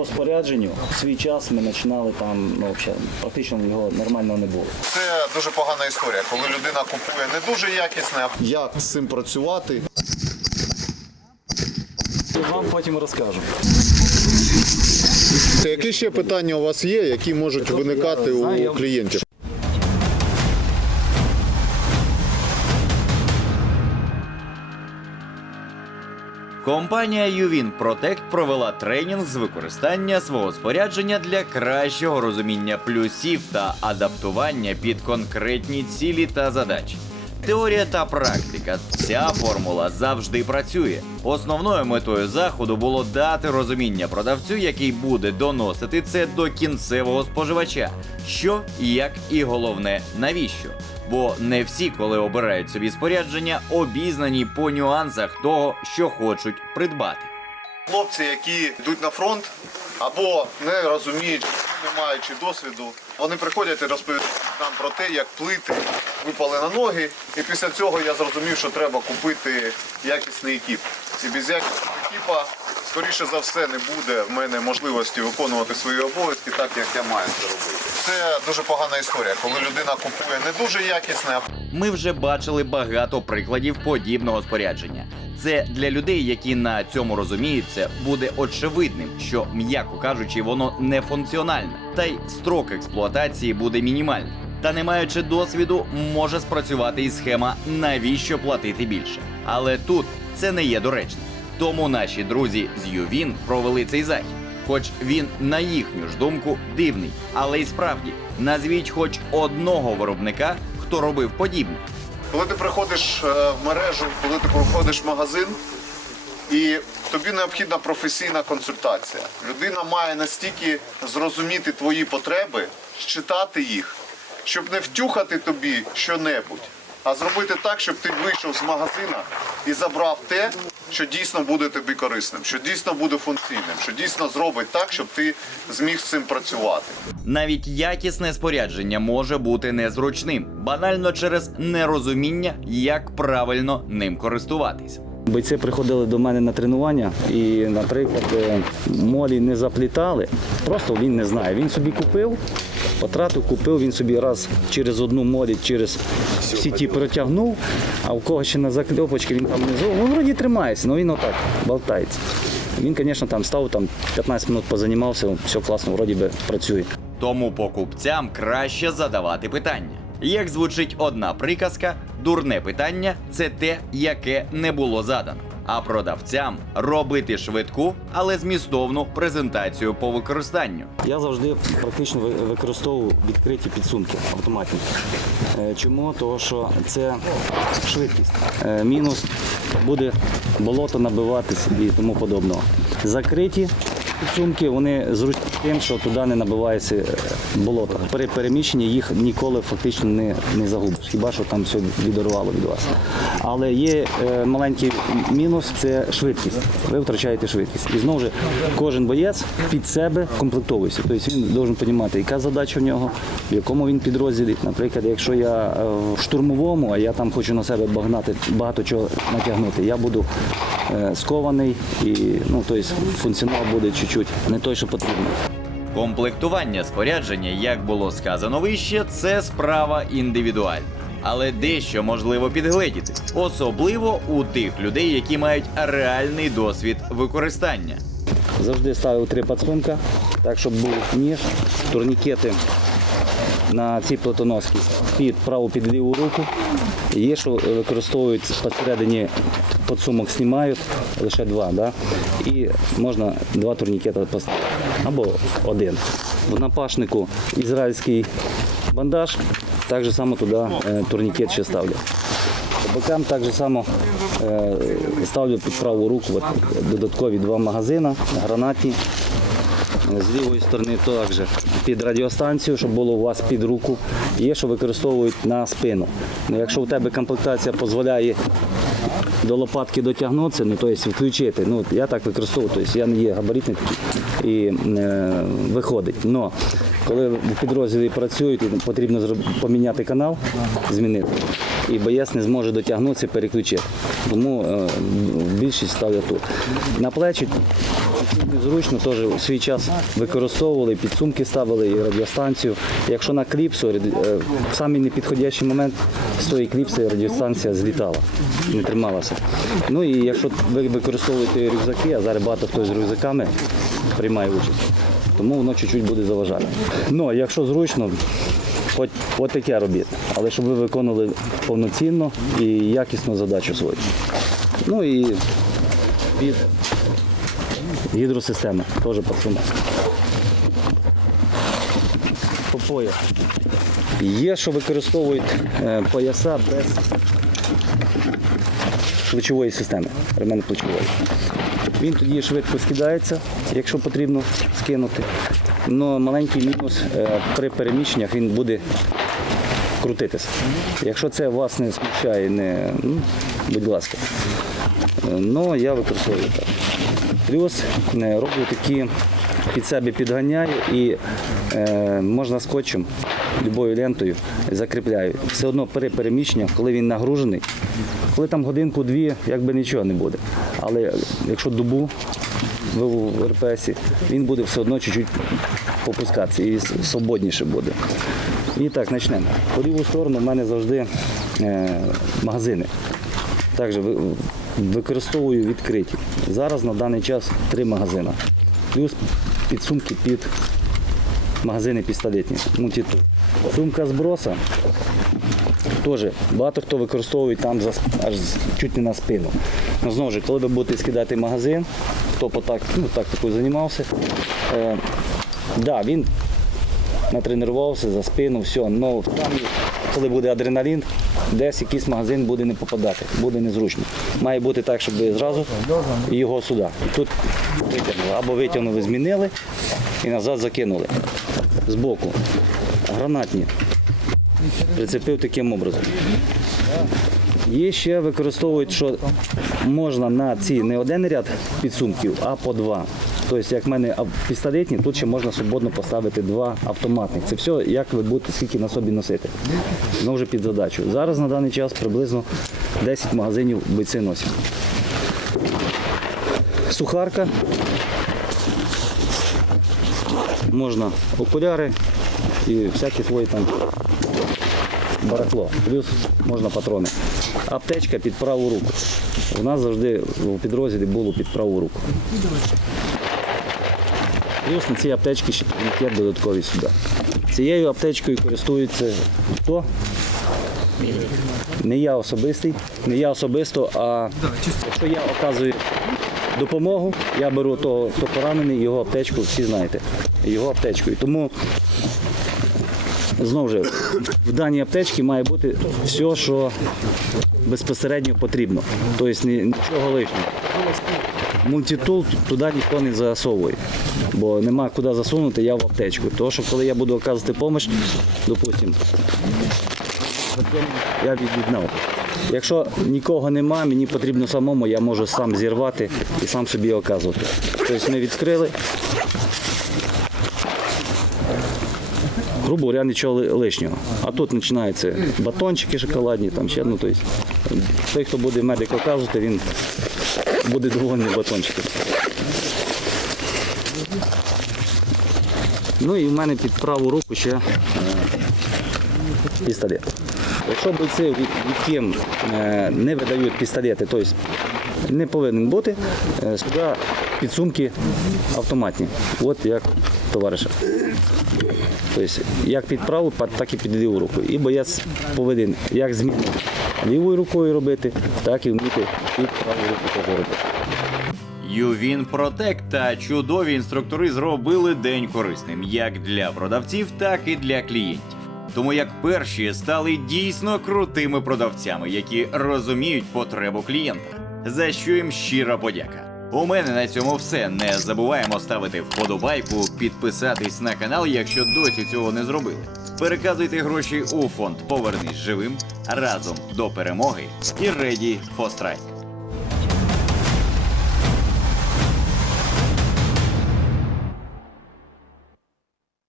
По спорядженню в свій час ми починали там, ну, взагалі, практично його нормально не було. Це дуже погана історія, коли людина купує не дуже якісне. Як з цим працювати? Вам потім розкажу. Які ще питання у вас є, які можуть виникати у клієнтів? Компанія Ювін Protect провела тренінг з використання свого спорядження для кращого розуміння плюсів та адаптування під конкретні цілі та задачі. Теорія та практика. Ця формула завжди працює. Основною метою заходу було дати розуміння продавцю, який буде доносити це до кінцевого споживача. Що, як і головне, навіщо. Бо не всі, коли обирають собі спорядження, обізнані по нюансах того, що хочуть придбати. Хлопці, які йдуть на фронт або не розуміють, не маючи досвіду, вони приходять і розповідають нам про те, як плити випали на ноги. І після цього я зрозумів, що треба купити якісний екіп. І без якісного екіпа, скоріше за все, не буде в мене можливості виконувати свої обов'язки так, як я маю це робити. Це дуже погана історія, коли людина купує не дуже якісне, Ми вже бачили багато прикладів подібного спорядження. Це для людей, які на цьому розуміються, буде очевидним, що, м'яко кажучи, воно не функціональне, та й строк експлуатації буде мінімальний. Та не маючи досвіду, може спрацювати і схема навіщо платити більше. Але тут це не є доречним. Тому наші друзі з Ювін провели цей захід. Хоч він, на їхню ж думку, дивний, але й справді назвіть хоч одного виробника, хто робив подібне. Коли ти приходиш е, в мережу, коли ти приходиш в магазин, і тобі необхідна професійна консультація. Людина має настільки зрозуміти твої потреби, считати їх, щоб не втюхати тобі що-небудь, а зробити так, щоб ти вийшов з магазина і забрав те, що дійсно буде тобі корисним, що дійсно буде функційним, що дійсно зробить так, щоб ти зміг з цим працювати. Навіть якісне спорядження може бути незручним, банально через нерозуміння, як правильно ним користуватись. Бойці приходили до мене на тренування і, наприклад, е, молі не заплітали. Просто він не знає. Він собі купив, потратив, купив, він собі раз через одну молі, через всі ті протягнув, а в кого ще на закльопочки він там внизу, ну вроді тримається, але він отак болтається. Він, звісно, там став там 15 минут позанімався, все класно, вроді би працює. Тому покупцям краще задавати питання. Як звучить одна приказка, дурне питання це те, яке не було задано. А продавцям робити швидку, але змістовну презентацію по використанню. Я завжди практично використовую відкриті підсумки автоматні. Е, Чому? Тому що це швидкість. Е, Мінус буде болото набиватись і тому подобного. Закриті підсумки вони зручні тим, що туди не набивається е, болото. При переміщенні їх ніколи фактично не, не загубиш. Хіба що там все відірвало від вас. Але є е, маленький мінус це швидкість. Ви втрачаєте швидкість. І знову ж кожен боєць під себе комплектовується. Тобто він має розуміти, яка задача в нього, в якому він підрозділі. Наприклад, якщо я е, в штурмовому, а я там хочу на себе багнати, багато чого натягнути, я буду скований і ну, тобто функціонал буде чуть-чуть не той, що потрібно. Комплектування спорядження, як було сказано вище, це справа індивідуальна. Але дещо можливо підгледіти, особливо у тих людей, які мають реальний досвід використання. Завжди ставив три підсумка, так щоб був ніж, турнікети на цій платоноски під праву під ліву руку. Є, що використовують посередині підсумок знімають, лише два, да? і можна два турнікети поставити або один. В напашнику ізраїльський бандаж, так же само туди е, турнікет ще ставлю. Бокам так же само е, ставлю під праву руку додаткові два магазини, гранатні. З лівої сторони також під радіостанцію, щоб було у вас під руку. Є, що використовують на спину. Ну, якщо у тебе комплектація дозволяє до лопатки дотягнутися, ну тобто включити. Ну, я так використовую, тобто я не є габаритний такий і е, виходить. Но коли в підрозділі працюють, потрібно поміняти канал, змінити. І боєць не зможе дотягнутися переключити. Тому е, більшість ставлять тут. На плечі Незручно теж у свій час використовували, підсумки ставили і радіостанцію. Якщо на кліпсу е, в самий непідходящий момент з тої кліпси радіостанція злітала, не трималася. Ну і якщо ви використовуєте рюкзаки, а зараз багато хто з рюкзаками приймає участь, тому воно чуть-чуть буде заважати. Ну, якщо зручно, От, от таке робіть. Але щоб ви виконували повноцінно і якісно задачу свою. Ну і під гідросистеми теж підсумок. По пояс. Є, що використовують е, пояса без плечової системи, ремен плечової. Він тоді швидко скидається, якщо потрібно скинути. Але маленький мінус е, при переміщеннях він буде крутитися. Якщо це вас не смущає, не, ну, будь ласка. Ну, я використовую так. Плюс е, роблю такі під себе підганяю і е, можна скотчем, любою лентою закріпляю. Все одно при переміщеннях, коли він нагружений, коли там годинку-дві, якби нічого не буде. Але якщо добу в РПСі, він буде все одно чуть-чуть попускатися і свободніше буде. І так, почнемо. По ліву сторону в мене завжди е, магазини. Також використовую відкриті. Зараз на даний час три магазини. Плюс підсумки під магазини пістолетні. мультитул. Сумка зброса. Теж багато хто використовує там за, аж чуть не на спину. Ну, знову ж, коли ви будете скидати магазин, хто по так, ну, тактикою займався, е, да, він натренувався за спину, все. але там, коли буде адреналін, десь якийсь магазин буде не попадати, буде незручно. Має бути так, щоб зразу його сюди. Тут витягнули. Або витягнули, змінили і назад закинули. Збоку. Гранатні. Прицепив таким образом. Є ще використовують, що можна на ці не один ряд підсумків, а по два. Тобто, як в мене пістолетні, тут ще можна свободно поставити два автоматних. Це все, як ви будете скільки на собі носити. Знову вже під задачу. Зараз на даний час приблизно 10 магазинів бойці носять. Сухарка. Можна окуляри і всякі свої там барахло. Плюс можна патрони. Аптечка під праву руку. У нас завжди у підрозділі було під праву руку. Плюс на цій аптечці ще турнікет додатковий сюди. Цією аптечкою користується хто? Не я особистий, не я особисто, а якщо я оказую допомогу, я беру того, хто поранений, його аптечку, всі знаєте, його аптечкою. Тому Знову ж, в даній аптечці має бути все, що безпосередньо потрібно. Тобто нічого лишнього. Мультитул туди ніхто не засовує, бо нема куди засунути, я в аптечку. Тому що коли я буду оказувати допомогу, допустимо, я від'єднав. Якщо нікого нема, мені потрібно самому, я можу сам зірвати і сам собі оказувати. Тобто ми відкрили, грубо говоря, нічого лишнього. А тут починаються батончики шоколадні, там ще, ну, тобто, той, хто буде медик оказувати, він буде довольний батончиком. Ну і в мене під праву руку ще е, пістолет. Якщо бойці, яким е, не видають пістолети, тобто не повинен бути, е, сюди підсумки автоматні. От як товариша. Тобто, як під праву, так і під ліву руку. І боєць повинен як зміну лівою рукою робити, так і вміти під праву руку теж робити. Ювін Протект та чудові інструктори зробили день корисним як для продавців, так і для клієнтів. Тому як перші стали дійсно крутими продавцями, які розуміють потребу клієнта, за що їм щира подяка. У мене на цьому все. Не забуваємо ставити вподобайку, підписатись на канал, якщо досі цього не зробили. Переказуйте гроші у фонд Повернись живим разом до перемоги і Ready for Strike.